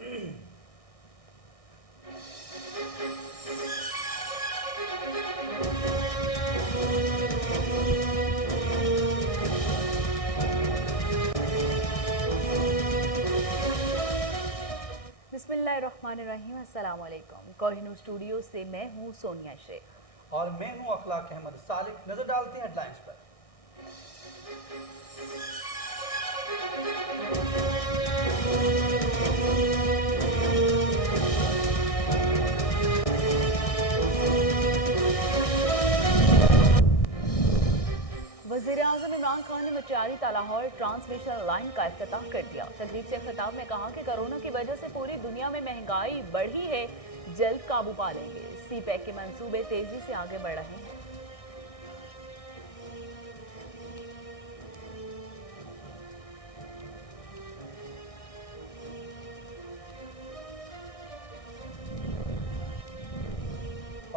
बिस्मिल्लाहिर्रहमानिर्रहीम। अस्सलाम वालेकुम। कोहिनूर स्टूडियो से मैं हूँ सोनिया शेख और मैं हूँ अखलाक अहमद सालिक। नजर डालते हैं हेडलाइंस पर। वज़ीर-ए-आज़म इमरान खान ने मचियारी लाहौर ट्रांसमिशन लाइन का इफ्तिताह कर दिया। तकरीब से खिताब में कहा कि कोरोना की वजह से पूरी दुनिया में महंगाई बढ़ी है, जल्द काबू पा लेंगे। सी पैक के मंसूबे तेजी से आगे बढ़ रहे हैं।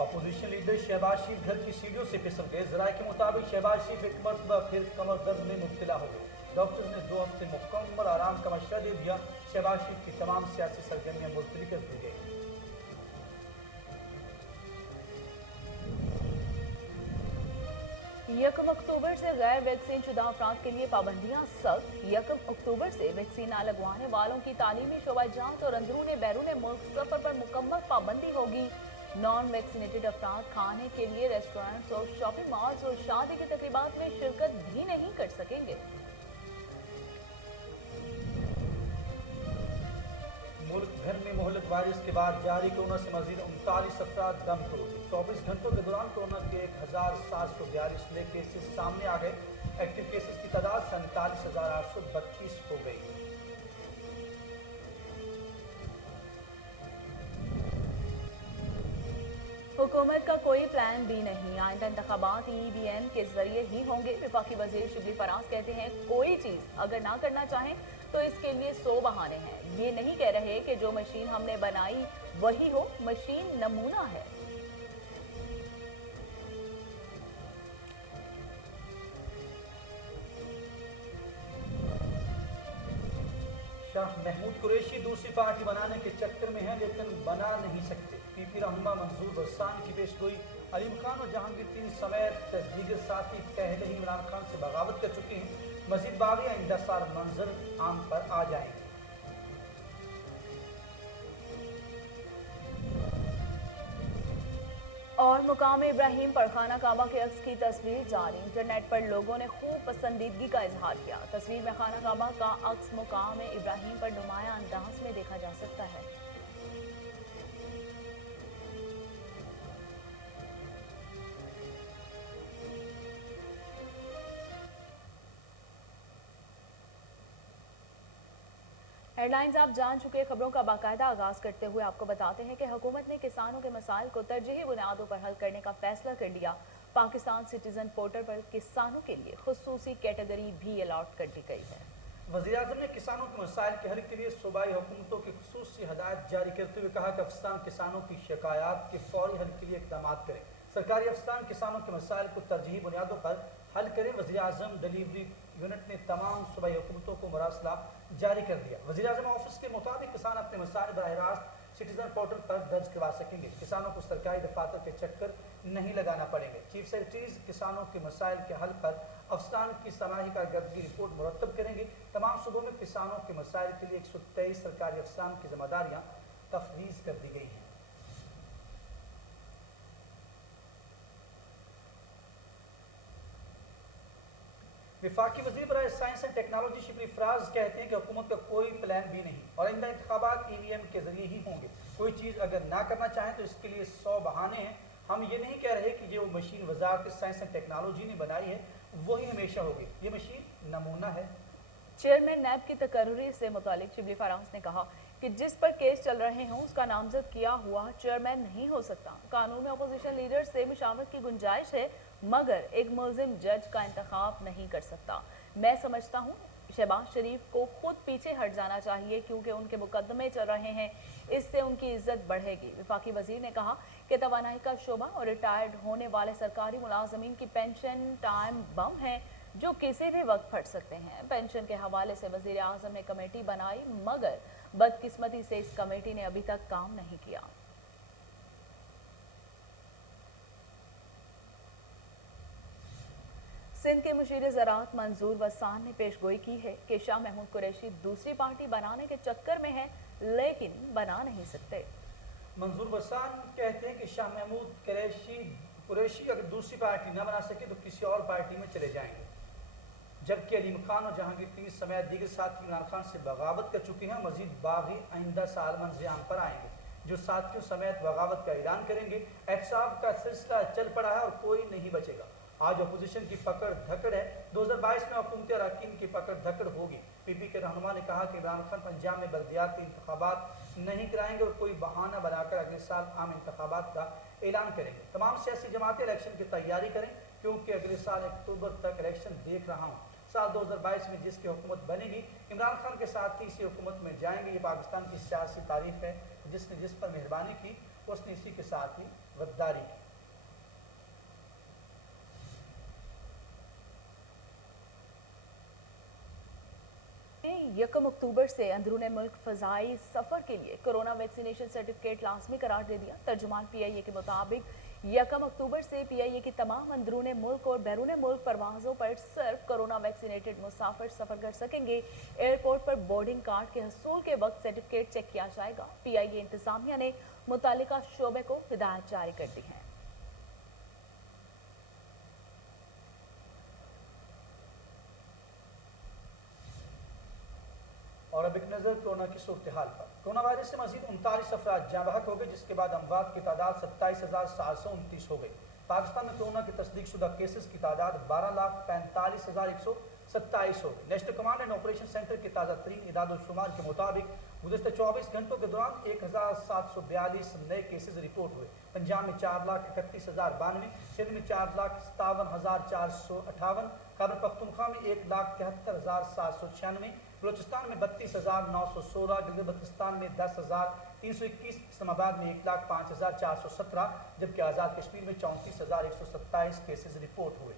अपोजिशन लीडर शहबाज शरीफ घर की सीढ़ियों से फिसल गए। जराये के मुताबिक शहबाज शरीफ एक मरतबा फिर कमर दर्द में मुब्तला हो गए। डॉक्टर्स ने 2 हफ्ते मुकम्मल आराम का मशवरा दे दिया। शहबाज शरीफ की तमाम सियासी सरगर्मियां मुलतवी कर दी गई। यकम अक्टूबर से गैर वैक्सीन शुदा अफराद के लिए पाबंदियां सख्त। यकम अक्टूबर से वैक्सीन न लगवाने वालों की तालीमी शोबाजात और अंदरून बैरून मुल्क सफर पर मुकम्मल पाबंदी होगी। नॉन वैक्सीनेटेड अफराद खाने के लिए रेस्टोरेंट्स और शॉपिंग मॉल्स और शादी की तकरीबात में शिरकत भी नहीं कर सकेंगे। मुल्क भर में मोहल्लत वायरस के बाद जारी कोरोना से मजीद 39 अफराद दम तोड़ गए। 24 घंटों के दौरान कोरोना के 1742 नए केसेस सामने आ गए। एक्टिव केसेस की तादाद 47,832 हो गई। हुकूमत का कोई प्लान भी नहीं। आइंदा इंतखाबात EVM के जरिए ही होंगे। वफाकी वजीर शिबली फराज कहते हैं कोई चीज अगर ना करना चाहें तो इसके लिए 100 बहाने हैं। ये नहीं कह रहे कि जो मशीन हमने बनाई वही हो, मशीन नमूना है। शाह महमूद कुरैशी दूसरी पार्टी बनाने के चक्कर में है, लेकिन बना नहीं सकते। PP रहनुमा मंजूर बरसानी की पेशगोई। अलीम खान और जहांगीर तीन समेत दीगर साथी पहले ही इमरान खान से बगावत कर चुके हैं। मजीद बागी आइंदा साल मंजर आम पर आ जाएंगे। और मुकाम इब्राहिम पर खाना काबा के अक्स की तस्वीर जारी। इंटरनेट पर लोगों ने खूब पसंदीदगी का इजहार किया। तस्वीर में खाना काबा का अक्स मुकाम इब्राहिम पर नुमाया अंदाज में देखा जा सकता है। हेडलाइंस आप जान चुके। खबरों का बाकायदा आगाज करते हुए आपको बताते हैं कि हुकूमत ने किसानों के मसाइल को तरजीही बुनियादों पर हल करने का फैसला कर लिया। पाकिस्तान सिटीजन पोर्टल पर किसानों के लिए खुसूसी कैटेगरी भी अलॉट कर दी गई है। वज़ीर-ए-आज़म ने किसानों के मसाइल के हल के लिए सूबाई हुकूमतों की खुसूसी हदायत जारी करते हुए कहा कि अफसरान किसानों की शिकायत के फौरी हल के लिए इक़दाम करें। सरकारी अफसरान किसानों के मसाइल को तरजीही बुनियादों पर हल करें। वज़ीर-ए-आज़म डिलीवरी यूनिट ने तमाम सूबाई हुकूमतों को मरासला जारी कर दिया। वज़ीर-ए-आज़म ऑफिस के मुताबिक किसान अपने मसाइल बराह रास्त सिटीजन पोर्टल पर दर्ज करवा सकेंगे। किसानों को सरकारी दफातर के चक्कर नहीं लगाना पड़ेंगे। चीफ सेक्रेटरीज किसानों के मसाइल के हल पर अफसरान की समाही कारकर्दगी रिपोर्ट मुरतब करेंगे। तमाम सूबों में किसानों के मसाइल के लिए 123 सरकारी अफसरान की जिम्मेदारियां तफवीज़ कर दी गई हैं। वफाकी वज़ीर बराए science and technology Shibli Faraz कहते हैं कि हुकूमत का कोई प्लान भी नहीं और आइंदा इंतखाबात EVM के जरिए ही होंगे। कोई चीज़ अगर ना करना चाहें तो इसके लिए 100 बहाने हैं। हम ये नहीं कह रहे कि जो machine Wazarat science and technology ने बनाई है वही हमेशा होगी। ये मशीन नमूना है। चेयरमैन नैब की तकर्री से मुतालिक शिबली फराज ने कहा कि जिस पर केस चल रहे हों उसका नामजद किया हुआ चेयरमैन नहीं हो सकता। कानून में अपोजिशन लीडर से मुशावरत की गुंजाइश है, मगर एक मुल्जिम जज का इंतखाब नहीं कर सकता। मैं समझता हूँ शहबाज शरीफ को खुद पीछे हट जाना चाहिए क्योंकि उनके मुकदमे चल रहे हैं, इससे उनकी इज्जत बढ़ेगी। वफाकी वजीर ने कहा कि तवानाई का शोबा और रिटायर्ड होने वाले सरकारी मुलाजमीन की पेंशन टाइम बम है जो किसी भी वक्त फट सकते हैं। पेंशन के हवाले से वजीर आजम ने कमेटी बनाई, मगर बदकिस्मती से इस कमेटी ने अभी तक काम नहीं किया। सिंध के मुशीर ज़राअत मंजूर वसान ने पेशगोई की है कि शाह महमूद कुरैशी दूसरी पार्टी बनाने के चक्कर में है, लेकिन बना नहीं सकते। मंजूर वसान कहते हैं कि शाह महमूद कुरैशी अगर दूसरी पार्टी न बना सके तो किसी और पार्टी में चले जाएंगे। जबकि अलीम खान और जहांगीर तरीन समेत दीगर साथी इमरान खान से बगावत कर चुके हैं, मजीद बागी आइंदा साल मंजर पर आएंगे जो साथियों समेत बगावत का ऐलान करेंगे। एहतसाब का सिलसिला चल पड़ा है और कोई नहीं बचेगा। आज अपोजिशन की पकड़ धकड़ है। 2022 में हुकूमत अरकान की पकड़ धकड़ होगी। पीपी के रहनुमा ने कहा कि इमरान खान पंजाब में बल्दियाती इंतखाबात नहीं कराएंगे और कोई बहाना बनाकर अगले साल आम इंतखाबात का ऐलान करेंगे। तमाम सियासी जमातें इलेक्शन की तैयारी करें क्योंकि अगले साल अक्टूबर तक इलेक्शन देख रहा हूँ। साल 2022 में जिसकी हुकूमत बनेगी इमरान खान के साथ ही इसी हुकूमत में जाएंगे। ये पाकिस्तान की सियासी तारीफ है। जिसने जिस पर मेहरबानी की उसने इसी के साथ ही गद्दारी की। यकम अक्टूबर से अंदरूने मुल्क फ़ज़ाई सफ़र के लिए कोरोना वैक्सीनेशन सर्टिफिकेट लाजमी करार दे दिया। तर्जुमान PIA के मुताबिक यकम अक्टूबर से PIA की तमाम अंदरूने मुल्क और बैरून मुल्क परवाज़ों पर सिर्फ कोरोना वैक्सीनेटेड मुसाफिर सफ़र कर सकेंगे। एयरपोर्ट पर बोर्डिंग कार्ड के हसूल के वक्त सर्टिफिकेट चेक किया जाएगा। PIA इंतज़ामिया ने मुतालिका शोबे को हिदायत जारी कर दी है। और अब एक नज़र कोरोना की सूरत हाल पर। कोरोना वायरस से मजीद 39 अफराद जाँ बहक हो गए, जिसके बाद अमवात की तादाद 27,729 हो गई। पाकिस्तान में कोरोना की तस्दीक शुदा केसेस की तादाद 12,45,127 हो गई। National command and operation centre के ताज़ा तरीन इदाद-ओ-शुमार के मुताबिक गुज़श्ता 24 घंटों के दौरान 1,742 नए केसेज रिपोर्ट हुए। पंजाब में 4,31,092, सिंध में 4,57,458, खैबर पख्तूनख्वा में 1,73,796, बलोचिस्तान में 32,916, गिलगित बल्तिस्तान में 10,321, इस्लामाबाद में 1,05,417, जबकि आज़ाद कश्मीर में 34,127 केसेज रिपोर्ट हुए।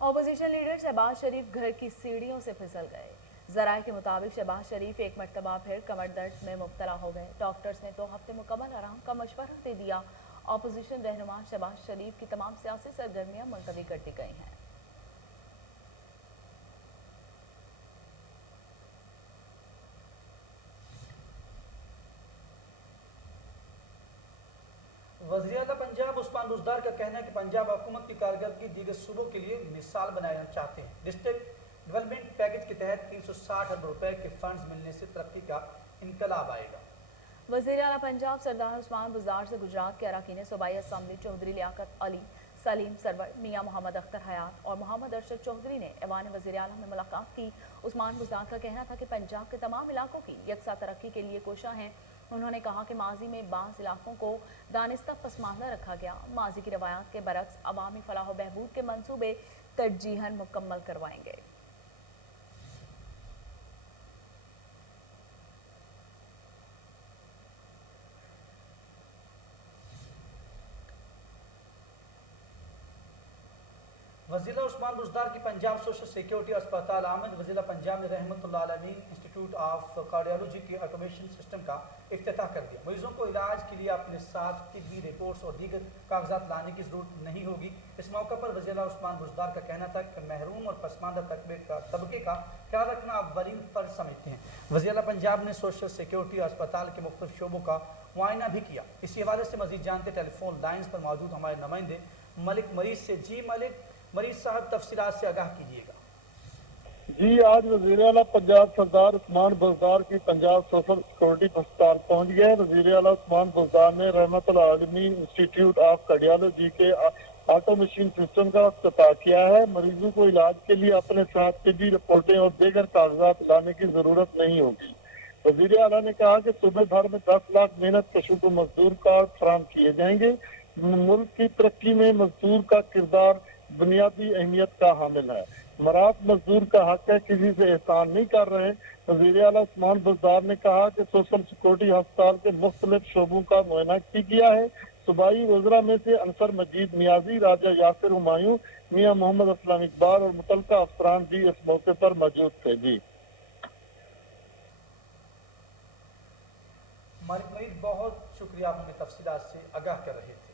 अपोजिशन लीडर शहबाज शरीफ घर की सीढ़ियों से फिसल गए। ज़राए के मुताबिक शहबाज शरीफ एक मरतबा फिर कमर दर्द में मुब्तला हो गए। डॉक्टर्स ने 2 हफ्ते मुकम्मल आराम का मशवरा दे दिया। अपोजिशन रहनुमा शहबाज शरीफ की तमाम सियासी सरगर्मियां मुलतवी कर दी गई हैं। वज़ीर-ए-आला पंजाब उस्मान बुज़दार का कहना है कि पंजाब हुकूमत की कारकर्दगी दीगर सूबों के लिए मिसाल बनाना चाहते हैं। डिस्ट्रिक्ट डेवलपमेंट पैकेज के तहत 360 अरब रुपए के फंड्स मिलने से तरक्की का इनकलाब आएगा। वज़ीर-ए-आला पंजाब सरदार उस्मान बुज़दार से गुजरात के अरकान सूबाई असम्बली चौधरी लियाकत अली, सलीम सरवर, मियां मोहम्मद अख्तर हयात और मोहम्मद अरशद चौधरी ने ऐवान वज़ीर-ए-आला में मुलाकात की। उस्मान बुज़दार का कहना था कि पंजाब के तमाम इलाकों की यकसा तरक्की के लिए कोशा हैं। उन्होंने कहा कि माजी में बाज़ इलाकों को दानिस्ता पसमानदा रखा गया। माजी की रवायात के बरक्स अवामी फलाह बहबूद के मंसूबे तरजीहन मुकम्मल करवाएंगे। वज़ीर उस्मान बुज़दार की पंजाब सोशल सिक्योरिटी अस्पताल आमद वज़ीर पंजाब ने रहमतुल्लाह अलैह इंस्टीट्यूट ऑफ कार्डियोलॉजी के ऑटोमेशन सिस्टम का इफ्तिताह कर दिया। मरीजों को इलाज के लिए अपने साथ तिब्बी रिपोर्ट्स और दीगर कागजात लाने की ज़रूरत नहीं होगी। इस मौके पर वज़ीर उस्मान बुज़दार का कहना था कि महरूम और पसमानदा तबके का ख्याल रखना अव्वलीन फ़र्ज समझते हैं। वज़ीर पंजाब ने सोशल सिक्योरिटी अस्पताल के मुख्तलिफ शोबों का मुआयना भी किया। इसी हवाले से मज़ीद जानते टेलीफोन लाइन्स पर मौजूद हमारे नुमाइंदे मलिक मरीज से। जी मरीज साहब, तफसीलात से आगाह कीजिएगा। जी, आज वज़ीर-ए-आला पंजाब सरदार उस्मान बुज़दार की पंजाब सोशल सिक्योरिटी अस्पताल पहुंच गए। वज़ीर-ए-आला उस्मान बुज़दार ने रहमतुल्लाह अलैह इंस्टीट्यूट ऑफ कार्डियोलॉजी के ऑटोमेशन सिस्टम का इफ्तिताह किया है। मरीजों को इलाज के लिए अपने साथ तिब्बी रिपोर्टें और दीगर कागजात लाने की जरूरत नहीं होगी। वज़ीर-ए-आला ने कहा कि सूबे भर में 10 लाख मेहनत कशों को मजदूर कार्ड फराहम किए जाएंगे। मुल्क की तरक्की में मजदूर का किरदार बुनियादी अहमियत का हामिल है। मराफ मजदूर का हक है, किसी से एहसान नहीं कर रहे। वज़ीर-ए-आला उस्मान बुज़दार ने कहा कि सोशल सिक्योरिटी अस्पताल के मुख्तलिफ शोबों का मुआयना किया है। सूबाई वज़रा में से अंसर मजीद नियाजी, राजा यासिर हुमायूं, मियां मोहम्मद असलम इकबाल और मुतलका अफसरान भी इस मौके पर मौजूद थे। जी मालिक मईद, बहुत शुक्रिया, आप हमें तफसीलात से आगाह कर रहे थे।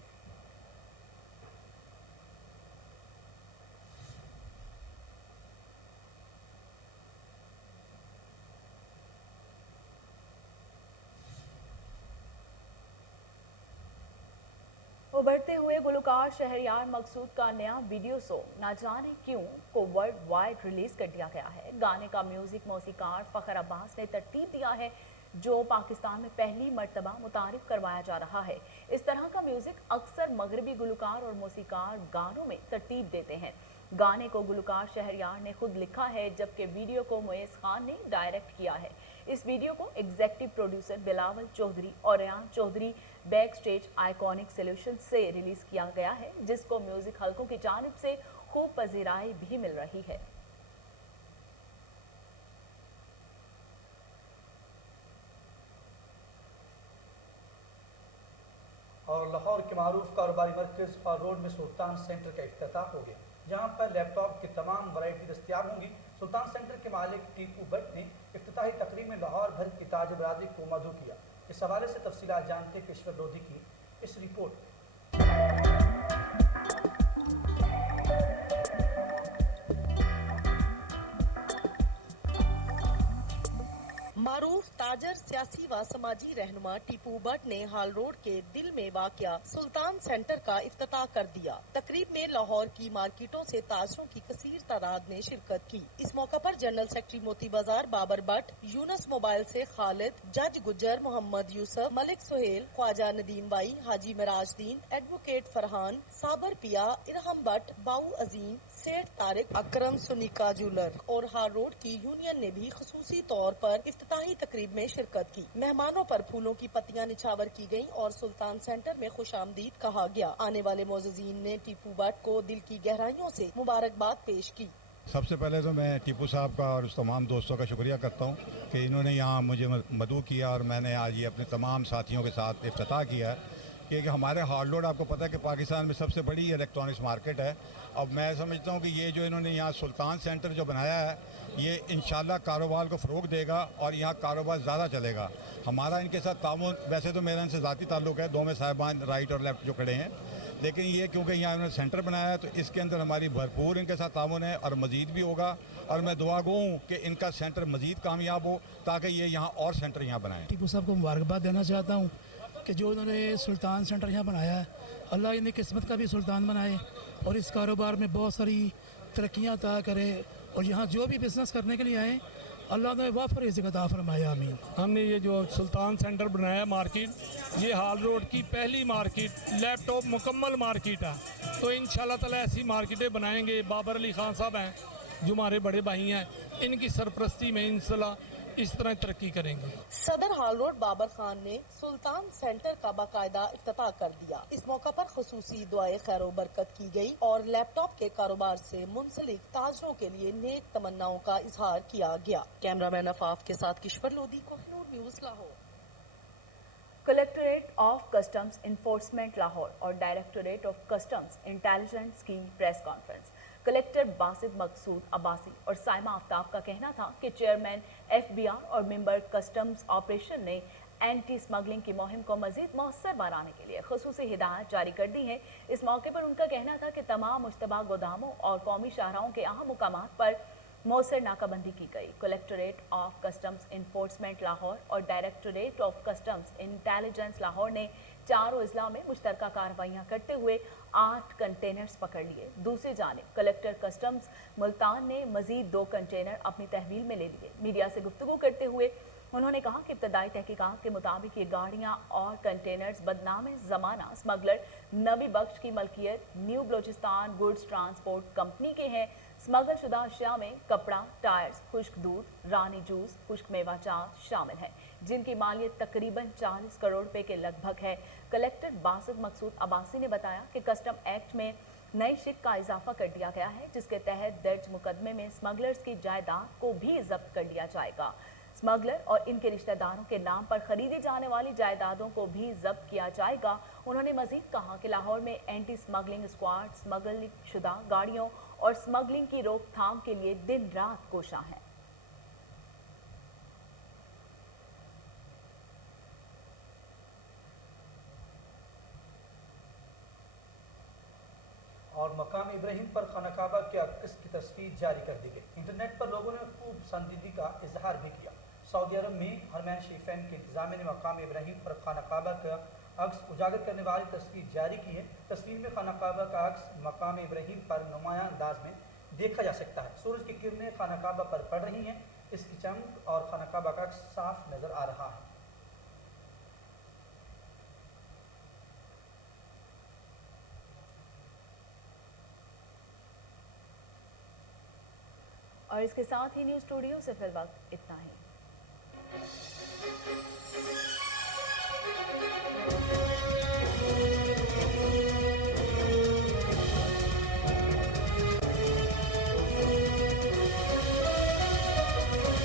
उभरते हुए गुलकार शहरयार मकसूद का नया वीडियो सॉन्ग ना जाने क्यों को वर्ल्ड वाइड रिलीज कर दिया गया है। गाने का म्यूजिक मौसीकार फखर अब्बास ने तरतीब दिया है, जो पाकिस्तान में पहली मर्तबा मुतारिफ करवाया जा रहा है। इस तरह का म्यूजिक अक्सर मगरबी गुलकार और मौसीकार गानों में तरतीब देते हैं। गाने को गुलकार शहरयार ने खुद लिखा है, जबकि वीडियो को मुएज़ खान ने डायरेक्ट किया है। इस वीडियो को एग्जीक्यूटिव प्रोड्यूसर बिलावल चौधरी और Rehan Chaudhry back stage iconic solution से रिलीज किया गया है, जिसको म्यूजिक हलकों की जानिब से खूब पजीराई भी मिल रही है। और लाहौर के मारूफ कारोबारी मरकज़ हॉल रोड में सुल्तान सेंटर का इफ्तिताह हो गया, जहां पर लैपटॉप की तमाम वैरायटी दस्तियाब होंगी। सुल्तान सेंटर के मालिक टीपू भट्ट ने इफ्तिताही तकरीब में लाहौर भर की ताज बरादरी को मदऊ किया। इस हवाले से तफसीलात जानते हैं किश्वर लोधी की इस रिपोर्ट। मारूफ ताजर, सियासी व समाजी रहनुमा टीपू भट्ट ने हाल रोड के दिल में वाक़या सुल्तान सेंटर का इफ्तिताह कर दिया। तकरीब में लाहौर की मार्केटों से ताजरों की कसीर तादाद ने शिरकत की। इस मौका पर जनरल सेक्रेटरी मोती बाजार बाबर भट्ट, यूनस मोबाइल से खालिद, जज गुज्जर, मोहम्मद यूसुफ, मलिक सुहेल, ख्वाजा नदीम बाई, हाजी मराजदीन, एडवोकेट फरहान, साबर पिया, इरहम भट्ट, बाऊ अजीम, सेठ तारिक, अकरम, सुनिका जूलर और हाल रोड की यूनियन ने भी खसूसी तौर पर इफ्तिताही तकरीब में शिरकत की। मेहमानों पर फूलों की पत्तियां निछावर की गयी और सुल्तान सेंटर में खुशामदीद कहा गया। आने वाले मोअज़्ज़िज़ीन ने टीपू भट्ट को दिल की गहराइयों से मुबारकबाद पेश की। सबसे पहले तो मैं टीपू साहब का और उस तमाम दोस्तों का शुक्रिया करता हूँ कि इन्होंने यहाँ मुझे मदऊ किया और मैंने आज ये अपने तमाम साथियों के साथ इफ्तिताह किया है। कि हमारे हाल रोड, आपको पता है कि पाकिस्तान में सबसे बड़ी इलेक्ट्रॉनिक्स मार्केट है। अब मैं समझता हूँ कि ये जो इन्होंने यहाँ सुल्तान सेंटर जो बनाया है, ये इंशाल्लाह कारोबार को फ़रोग देगा और यहाँ कारोबार ज़्यादा चलेगा। हमारा इनके साथ तामुन, वैसे तो मेरा इनसे ज़ाती ताल्लुक़ है, दो में साहिबान राइट और लेफ़्ट जो खड़े हैं, लेकिन ये क्योंकि यहाँ इन्होंने सेंटर बनाया है तो इसके अंदर हमारी भरपूर इनके साथ तामुन है और मज़ीद भी होगा। और मैं दुआ गो हूँ कि इनका सेंटर मज़ीद कामयाब हो ताकि ये यहाँ और सेंटर यहाँ बनाएँ। टीपू साहब को मुबारकबाद देना चाहता हूँ कि जो उन्होंने सुल्तान सेंटर यहाँ बनाया है, अल्लाह इन्हें किस्मत का भी सुल्तान बनाए और इस कारोबार में बहुत सारी तरक्कियाँ अता करे और यहाँ जो भी बिज़नेस करने के लिए आए अल्लाह ने वाफर रिज़्क़ अता फरमाया, आमीन। हमने ये जो सुल्तान सेंटर बनाया मार्केट, ये हाल रोड की पहली मार्केट, लैपटॉप मुकम्मल मार्केट है। तो इंशाल्लाह ताला ऐसी मार्केटें बनाएंगे। बाबर अली खान साहब हैं जो हमारे बड़े भाई हैं, इनकी सरपरस्ती में इंशाल्लाह इस तरह तरक्की करेंगे। सदर हाल रोड बाबर खान ने सुल्तान सेंटर का बाकायदा इफ्तिताह कर दिया। इस मौका पर खुसूसी दुआए खैरो बरकत की गई और लैपटॉप के कारोबार से मुंसलिक ताजरों के लिए नेक तमन्नाओं का इजहार किया गया। कैमरामैन अफाफ के साथ Kishwar Lodhi, Kohinoor news, Lahore. Collectorate of customs enforcement Lahore और डायरेक्टोरेट ऑफ कस्टम्स इंटेलिजेंस की press conference. Collector Basit Maqsood Abbasi और साइमा आफ्ताब का कहना था कि चेयरमैन एफबीआर और मेंबर कस्टम्स ऑपरेशन ने एंटी स्मगलिंग की मुहिम को मजीद मौसर बनाने के लिए खसूसी हिदायत जारी कर दी है। इस मौके पर उनका कहना था कि तमाम मुश्तबा गोदामों और कौमी शाहराहों के अहम मुकामात पर मौसर नाकाबंदी की गई। Collectorate of customs enforcement Lahore और directorate of customs intelligence Lahore ने चारों अजला में मुश्तरका कार्रवाइयाँ करते हुए 8 कंटेनर्स पकड़ लिए। दूसरी जानिब कलेक्टर कस्टम्स मुल्तान ने मजीद 2 कंटेनर अपनी तहवील में ले लिए। मीडिया से गुफ्तगू करते हुए उन्होंने कहा कि इब्तदाई तहकीकात के मुताबिक ये गाड़ियाँ और कंटेनर्स बदनाम ज़माना स्मगलर नबी बख्श की मलकियत new Balochistan goods transport company के हैं। स्मगल शुदा अशिया में कपड़ा, टायर्स, खुश्क दूध, रानी जूस, खुश्क मेवा चाट शामिल है, जिनकी मालियत तकरीबन 40 करोड़ रुपए के लगभग है। कलेक्टर बासित मकसूद अब्बासी ने बताया कि कस्टम एक्ट में नई शिक का इजाफा कर दिया गया है, जिसके तहत दर्ज मुकदमे में स्मगलर्स की जायदाद को भी जब्त कर लिया जाएगा। स्मगलर और इनके रिश्तेदारों के नाम पर खरीदी जाने वाली जायदादों को भी जब्त किया जाएगा। उन्होंने मजीद कहा कि लाहौर में एंटी स्मगलिंग स्क्वाड स्मगलिंग शुदा गाड़ियों और स्मगलिंग की रोकथाम के लिए दिन रात कोशा है। और मकाम इब्राहिम पर खाना काबा के अक्स की तस्वीर जारी कर दी गई। इंटरनेट पर लोगों ने खूब संजीदगी का इजहार भी किया। सऊदी अरब में हरमैन शरीफैन के इंतजामिया ने मकाम इब्राहिम पर खाना काबा का अक्स उजागर करने वाली तस्वीर जारी की है। तस्वीर में खाना काबा का अक्स मकाम इब्राहिम पर नुमायां अंदाज में देखा जा सकता है। सूरज की किरणें खाना काबा पर पड़ रही हैं, इसकी चमक और खाना काबा का अक्स साफ नजर आ रहा है। और इसके साथ ही न्यूज़ स्टूडियो से फिर वक्त इतना ही।